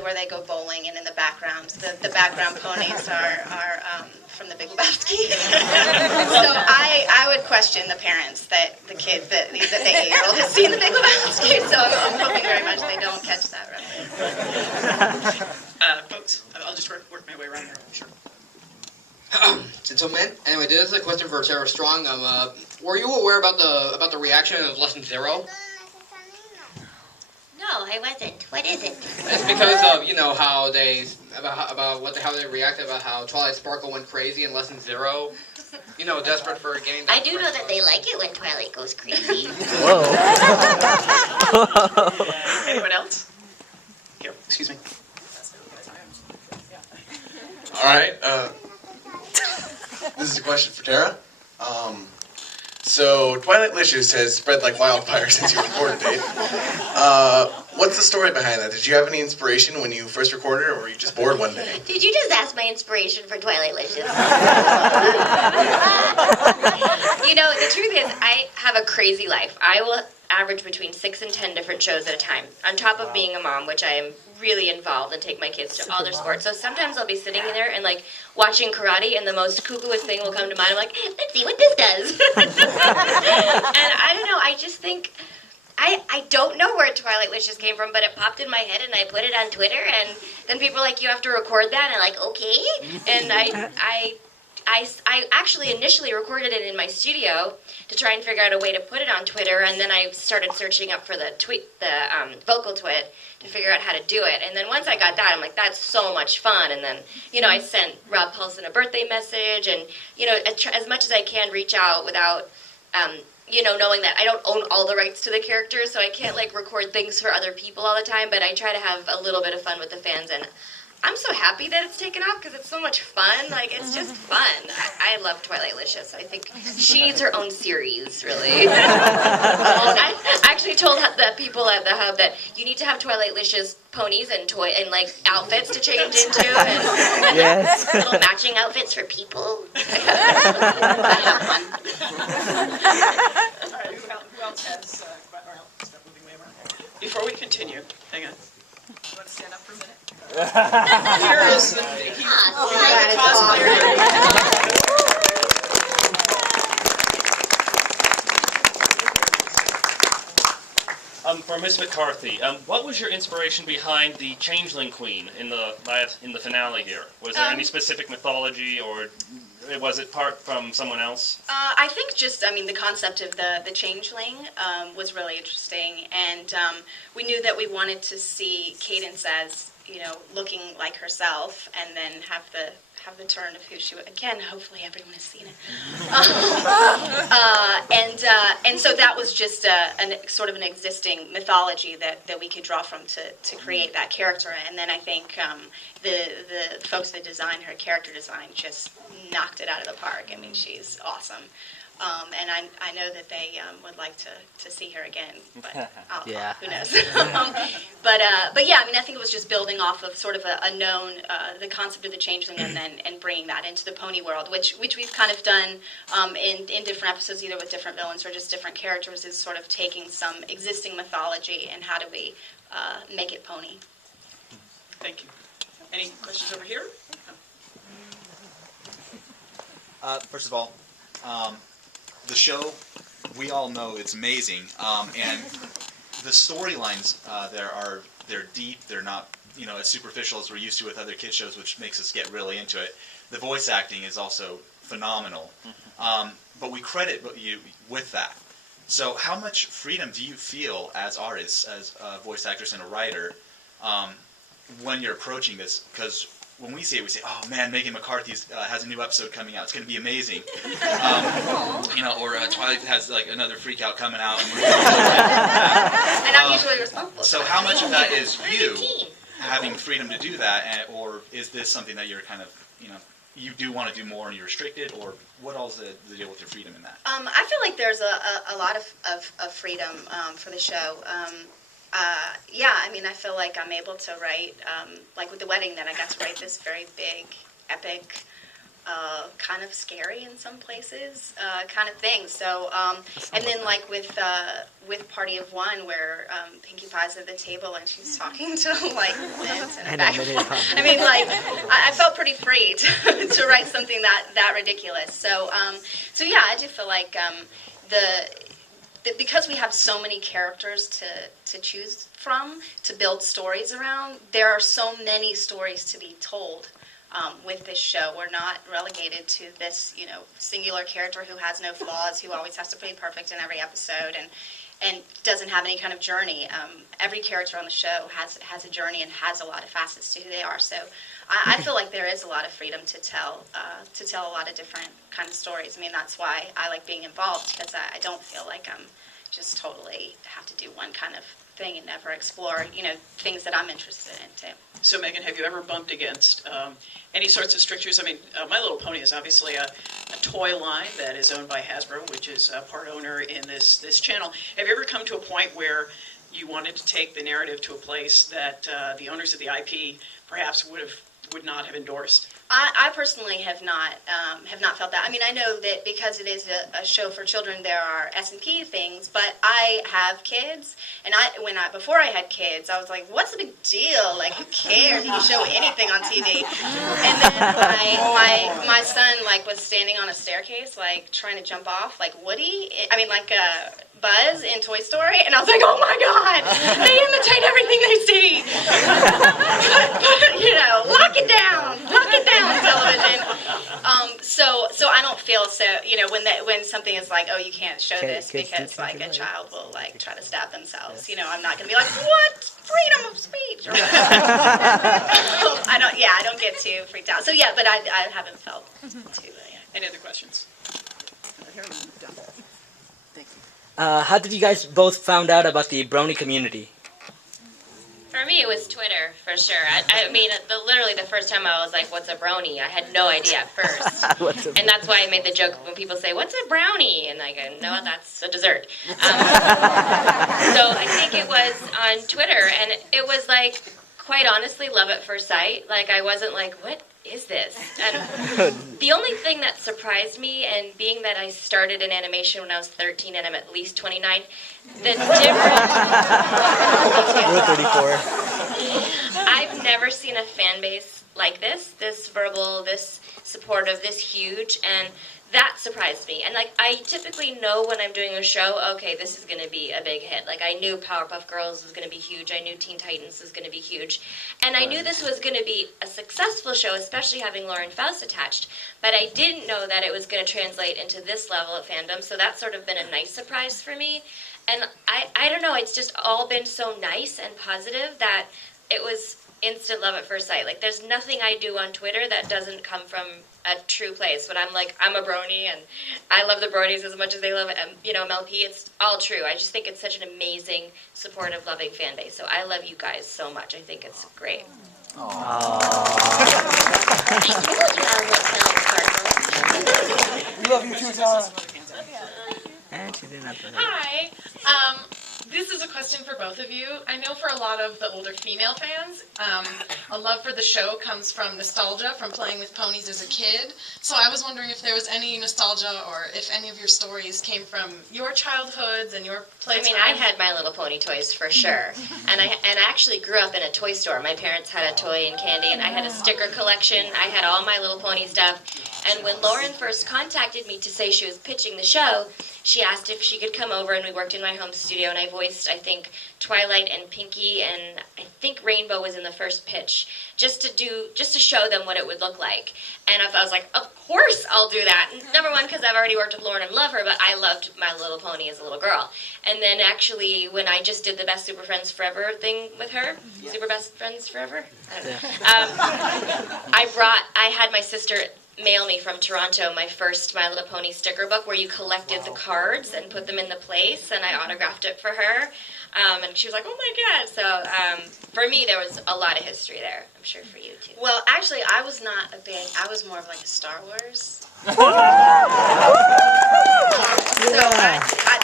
where they go bowling, and in the background, the background ponies are from The Big Lebowski. So I would question the parents that the 8-year-old has seen The Big Lebowski. So I'm hoping very much they don't catch that reference. Folks, I'll just work my way around here. Sure. So, man, anyway, this is a question for Sarah Strong. Were you aware about the reaction of Lesson Zero? No, I wasn't. What is it? It's because of how they how they reacted about how Twilight Sparkle went crazy in Lesson Zero. Desperate for getting. I do know that they like it when Twilight goes crazy. Whoa. Anyone else? Here, excuse me. All right. This is a question for Tara. So, Twilight Licious has spread like wildfire since you recorded it. What's the story behind that? Did you have any inspiration when you first recorded it, or were you just bored one day? Did you just ask my inspiration for Twilight Licious? The truth is, I have a crazy life. I will average between 6 and 10 different shows at a time, on top of being a mom, which I am really involved and take my kids to all their sports. So sometimes I'll be sitting in there and watching karate, and the most cuckooest thing will come to mind. I'm like, let's see what this does. And I don't know, I just think, I don't know where Twilight Licious came from, but it popped in my head and I put it on Twitter, and then people are like, you have to record that, and I'm like, okay. And I actually initially recorded it in my studio to try and figure out a way to put it on Twitter, and then I started searching up for the vocal twit to figure out how to do it. And then once I got that, I'm like, that's so much fun. And then, I sent Rob Paulson a birthday message, and, as much as I can reach out without, knowing that I don't own all the rights to the character, so I can't, record things for other people all the time, but I try to have a little bit of fun with the fans, and I'm so happy that it's taken off because it's so much fun. It's just fun. I love Twilight Licious. I think she needs her own series, really. I actually told the people at the Hub that you need to have Twilight Licious ponies and outfits to change into, and Yes. little matching outfits for people. All right, who else has, start moving way around. Before we continue, hang on. You want to stand up for a minute? Here is the cosplayer. For Miss McCarthy, what was your inspiration behind the Changeling Queen in the finale here? Was there any specific mythology, or was it part from someone else? I think just, the concept of the changeling was really interesting, and we knew that we wanted to see Cadence as, looking like herself, and then have the turn of who she was. Again, hopefully everyone has seen it. And so that was just sort of an existing mythology that we could draw from to create that character. And then I think the folks that designed her character design just knocked it out of the park. She's awesome. And I know that they would like to see her again, but Yeah. who knows? But yeah, I think it was just building off of sort of a known, the concept of the changeling, and bringing that into the pony world, which we've kind of done in different episodes, either with different villains or just different characters, is sort of taking some existing mythology and how do we make it pony. Thank you. Any questions over here? First of all, the show, we all know it's amazing, and the storylines they're deep. They're not as superficial as we're used to with other kids shows, which makes us get really into it. The voice acting is also phenomenal, but we credit you with that. So how much freedom do you feel as artists, as a voice actress and a writer, when you're approaching this? Because when we see it, we say, "Oh man, Meghan McCarthy has a new episode coming out. It's going to be amazing." Or Twilight has another freak out coming out. And I'm usually responsible. So how much of that is you having freedom to do that, or is this something that you're kind of, you do want to do more and you're restricted, or what all's the deal with your freedom in that? I feel like there's a lot of freedom for the show. I feel like I'm able to write, like with the wedding, that I got to write this very big, epic kind of scary in some places, kind of thing. So, and then like with Party of One, where Pinkie Pie's at the table and she's talking to like Vince and back and forth. I mean, like I felt pretty free to write something that ridiculous. So, so yeah, I do feel like because we have so many characters to choose from, to build stories around, there are so many stories to be told with this show. We're not relegated to this, singular character who has no flaws, who always has to be perfect in every episode, and doesn't have any kind of journey. Every character on the show has a journey and has a lot of facets to who they are. So I feel like there is a lot of freedom to tell a lot of different kind of stories. I mean, that's why I like being involved, because I don't feel like I'm just totally have to do one kind of thing and never explore, things that I'm interested in too. So Megan, have you ever bumped against any sorts of strictures? I mean, My Little Pony is obviously a toy line that is owned by Hasbro, which is a part owner in this channel. Have you ever come to a point where you wanted to take the narrative to a place that the owners of the IP perhaps would not have endorsed? I personally have not felt that. I mean, I know that because it is a show for children, there are S&P things, but I have kids, and before I had kids, I was like, what's the big deal? Like, who cares? You can show anything on TV. And then my son was standing on a staircase, trying to jump off, like Woody. Buzz in Toy Story, and I was like, oh my God, they imitate everything they see. Lock it down, television. So I don't feel so, when something is like, oh, you can't show this because a child will try to stab themselves. I'm not gonna be like, what? Freedom of speech. I don't get too freaked out. So yeah, but I haven't felt too. Any other questions? How did you guys both found out about the brony community? For me, it was Twitter, for sure. I mean, literally the first time I was like, what's a brony? I had no idea at first. And that's why I made the joke when people say, what's a brownie? And I go, no, that's a dessert. So I think it was on Twitter, and it was quite honestly, love at first sight. I wasn't like, what is this? And the only thing that surprised me, and being that I started in animation when I was 13 and I'm at least 29, the difference... You're 34. I've never seen a fan base like this verbal, this supportive, this huge, and that surprised me. And I typically know when I'm doing a show, okay, this is going to be a big hit. I knew Powerpuff Girls was going to be huge. I knew Teen Titans was going to be huge. And I knew this was going to be a successful show, especially having Lauren Faust attached. But I didn't know that it was going to translate into this level of fandom, so that's sort of been a nice surprise for me. And I don't know, it's just all been so nice and positive that it was instant love at first sight. There's nothing I do on Twitter that doesn't come from a true place. But I'm a brony, and I love the bronies as much as they love MLP. It's all true. I just think it's such an amazing, supportive, loving fan base. So I love you guys so much. I think it's great. Aww. We love you too, Tara. And she didn't have to. Hi. This is a question for both of you. I know for a lot of the older female fans, a love for the show comes from nostalgia, from playing with ponies as a kid. So I was wondering if there was any nostalgia, or if any of your stories came from your childhoods and your playtime. I had My Little Pony toys for sure. And I actually grew up in a toy store. My parents had a toy and candy, and I had a sticker collection. I had all My Little Pony stuff. And when Lauren first contacted me to say she was pitching the show, she asked if she could come over, and we worked in my home studio, and I voiced, I think, Twilight and Pinkie, and I think Rainbow was in the first pitch, just to show them what it would look like. And I was like, of course I'll do that. Number one, because I've already worked with Lauren and love her, but I loved My Little Pony as a little girl. And then actually, when I just did the Best Super Friends Forever thing with her, Super Best Friends Forever? I don't know. I had my sister mail me from Toronto my first My Little Pony sticker book, where you collected the cards and put them in the place, and I autographed it for her. And she was like, oh my God. So for me, there was a lot of history there. I'm sure for you too. Well, actually, I was not I was more of a Star Wars. So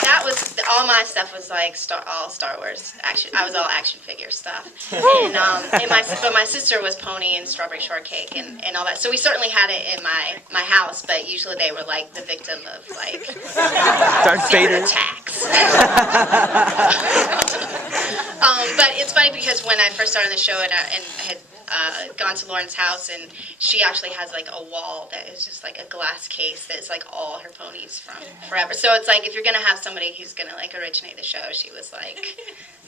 that was all my stuff was like all Star Wars action. I was all action figure stuff, and but my sister was Pony and Strawberry Shortcake and all that. So we certainly had it in my house, but usually they were like the victim of like Darth Vader attacks. But it's funny because when I first started the show and had gone to Lauren's house, and she actually has like a wall that is just like a glass case that is like all her ponies from forever. So it's like if you're gonna have somebody who's gonna like originate the show, she was like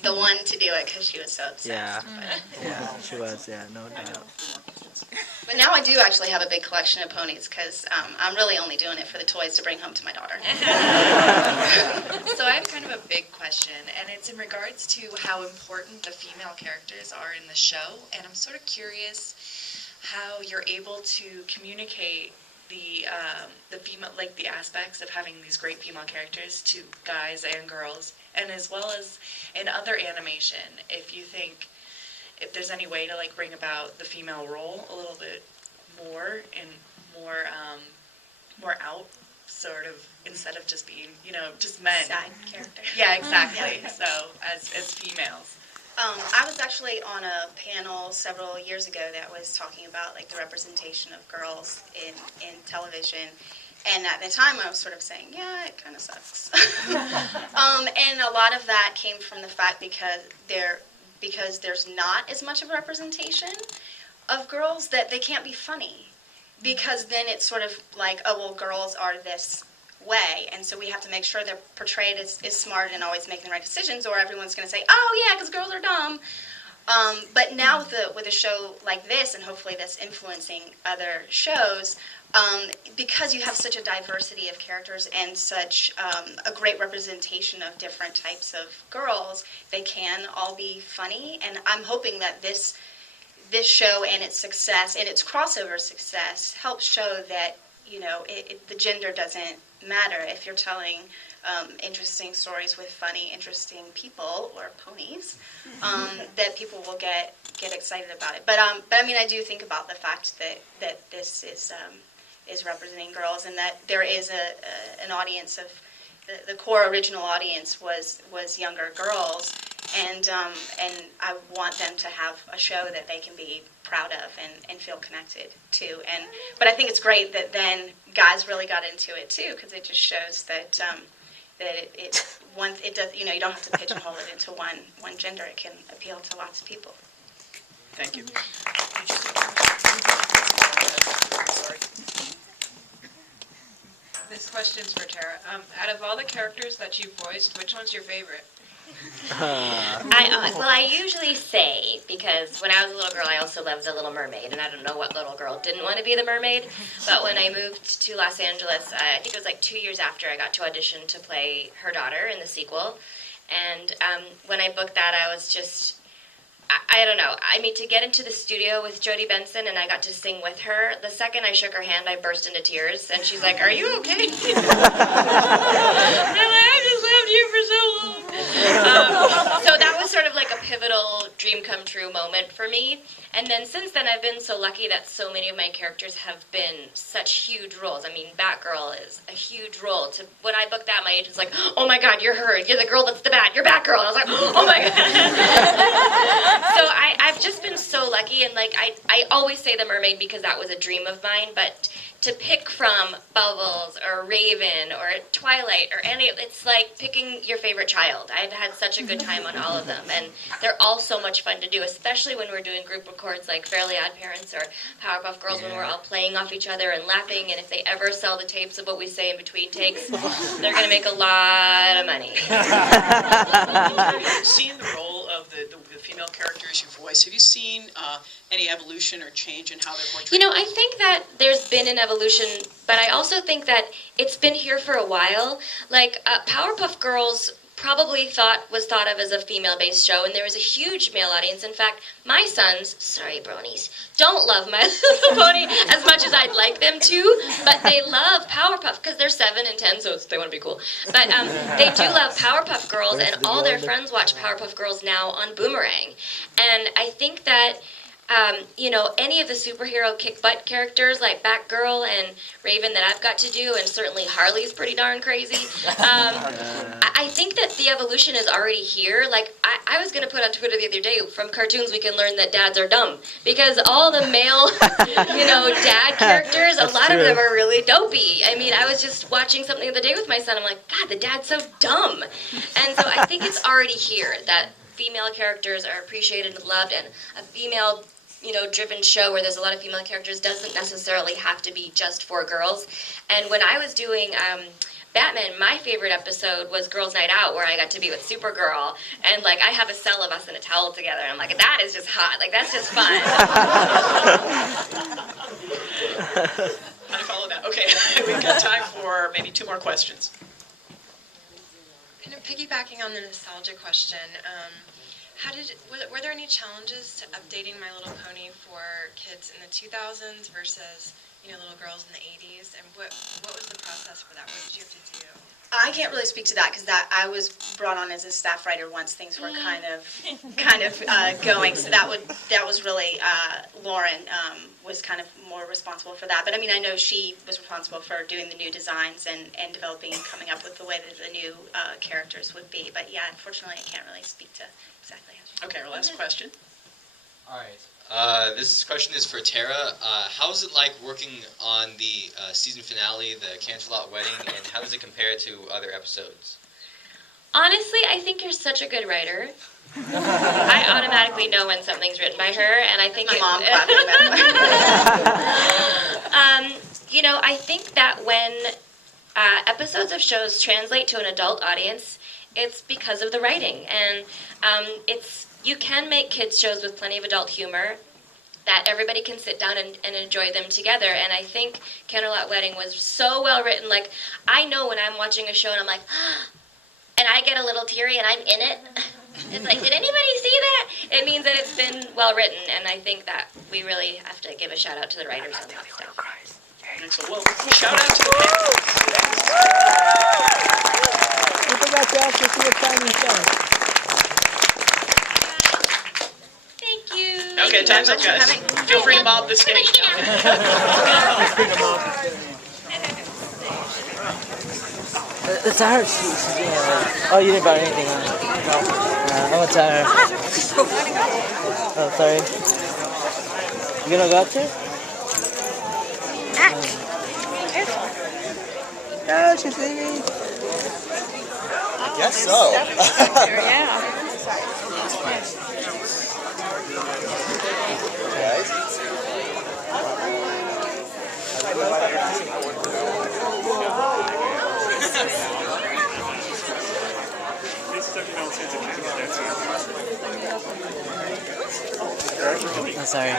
the one to do it because she was so obsessed. Yeah, she was. Yeah, no doubt. But now I do actually have a big collection of ponies because I'm really only doing it for the toys to bring home to my daughter. So I have kind of a big question, and it's in regards to how important the female characters are in the show, and I'm sort of curious how you're able to communicate the female, like the aspects of having these great female characters to guys and girls, and as well as in other animation, if there's any way to like bring about the female role a little bit more and more out, sort of, instead of just being, just men. Side character. Yeah, exactly. So as females. I was actually on a panel several years ago that was talking about like the representation of girls in television. And at the time I was sort of saying, yeah, it kind of sucks. And a lot of that came from the fact because there's not as much of a representation of girls that they can't be funny. Because then it's sort of like, oh, well, girls are this way, and so we have to make sure they're portrayed as smart and always making the right decisions, or everyone's going to say, oh, yeah, because girls are dumb. But now with a show like this, and hopefully this influencing other shows, because you have such a diversity of characters and such a great representation of different types of girls, they can all be funny, and I'm hoping that this show and its success and its crossover success helps show that the gender doesn't matter if you're telling interesting stories with funny, interesting people or ponies. That people will get excited about it. But I mean, I do think about the fact that this is representing girls, and that there is an audience of the core original audience was younger girls. And I want them to have a show that they can be proud of and feel connected to. But I think it's great that then guys really got into it too, because it just shows that it does. You don't have to pigeonhole it into one gender. It can appeal to lots of people. Thank you. This question's for Tara. Out of all the characters that you've voiced, which one's your favorite? I usually say, because when I was a little girl, I also loved The Little Mermaid, and I don't know what little girl didn't want to be the mermaid, but when I moved to Los Angeles, I think it was like 2 years after I got to audition to play her daughter in the sequel, and when I booked that, I was just, I don't know, I mean, to get into the studio with Jodie Benson and I got to sing with her, the second I shook her hand, I burst into tears, and she's like, are you okay? And I'm like, I just loved you for so long. So that was sort of like a pivotal dream come true moment for me. And then since then, I've been so lucky that so many of my characters have been such huge roles. I mean, Batgirl is a huge role. When I booked that, my agent's like, oh my God, you're her. You're the girl that's the Bat. You're Batgirl. And I was like, oh my God. So I've just been so lucky. And like, I always say the mermaid because that was a dream of mine. But to pick from Bubbles or Raven or Twilight or any, it's like picking your favorite child. I've had such a good time on all of them, and they're all so much fun to do, especially when we're doing group records like Fairly Odd Parents or Powerpuff Girls, when we're all playing off each other and laughing, and if they ever sell the tapes of what we say in between takes, they're going to make a lot of money. Seeing the role of the female characters you voice, have you seen any evolution or change in how they're portrayed? I think that there's been an evolution, but I also think that it's been here for a while. Like, Powerpuff Girls probably was thought of as a female-based show, and there was a huge male audience. In fact, my sons, sorry, bronies, don't love My Little Pony as much as I'd like them to, but they love Powerpuff because they're 7 and 10, so they want to be cool. But they do love Powerpuff Girls, and all their friends watch Powerpuff Girls now on Boomerang. And I think that any of the superhero kick butt characters like Batgirl and Raven that I've got to do, and certainly Harley's pretty darn crazy. I think that the evolution is already here. Like, I was going to put on Twitter the other day, from cartoons we can learn that dads are dumb. Because all the male, dad characters, a lot of them are really dopey. I mean, I was just watching something the other day with my son. I'm like, God, the dad's so dumb. And so I think it's already here that female characters are appreciated and loved, and a female driven show where there's a lot of female characters doesn't necessarily have to be just for girls. And when I was doing Batman, my favorite episode was Girls' Night Out, where I got to be with Supergirl, and like I have a cell of us in a towel together. I'm like, that is just hot. Like, that's just fun. I follow that. Okay, we've got time for maybe 2 more questions. Kind of piggybacking on the nostalgia question, were there any challenges to updating My Little Pony for kids in the 2000s versus little girls in the 80s? And what was the process for that? What did you have to do? I can't really speak to that because I was brought on as a staff writer once things were kind of going. So that was really Lauren was kind of more responsible for that. But I mean, I know she was responsible for doing the new designs and developing and coming up with the way that the new characters would be. But yeah, unfortunately, I can't really speak to exactly how. Okay, our last question. All right. This question is for Tara. How is it like working on the season finale, the Canterlot Wedding, and how does it compare to other episodes? Honestly, I think you're such a good writer. I automatically know when something's written by her, and I think my mom clapping back. I think that when episodes of shows translate to an adult audience, it's because of the writing, and you can make kids shows with plenty of adult humor that everybody can sit down and enjoy them together. And I think Canterlot Wedding was so well written. Like, I know when I'm watching a show and I'm like, and I get a little teary and I'm in it. It's like, did anybody see that? It means that it's been well written, and I think that we really have to give a shout out to the writers on that stuff. Excellent. Well, shout out to the panel. We forgot to ask you to see what time you said. Okay, time's up, guys. Feel free to mob the stage. It's ours. Oh, you didn't buy anything, huh? Oh, it's ours. Oh, sorry. You gonna go up there? Oh, she's leaving. I guess so. Yeah. Oh, sorry.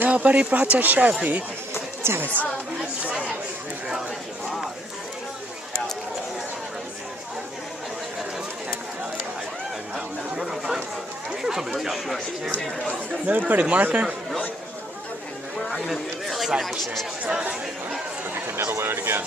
Nobody brought a Sharpie. Damn it. Never put a marker? I'm gonna sign the chair. You can never wear it again.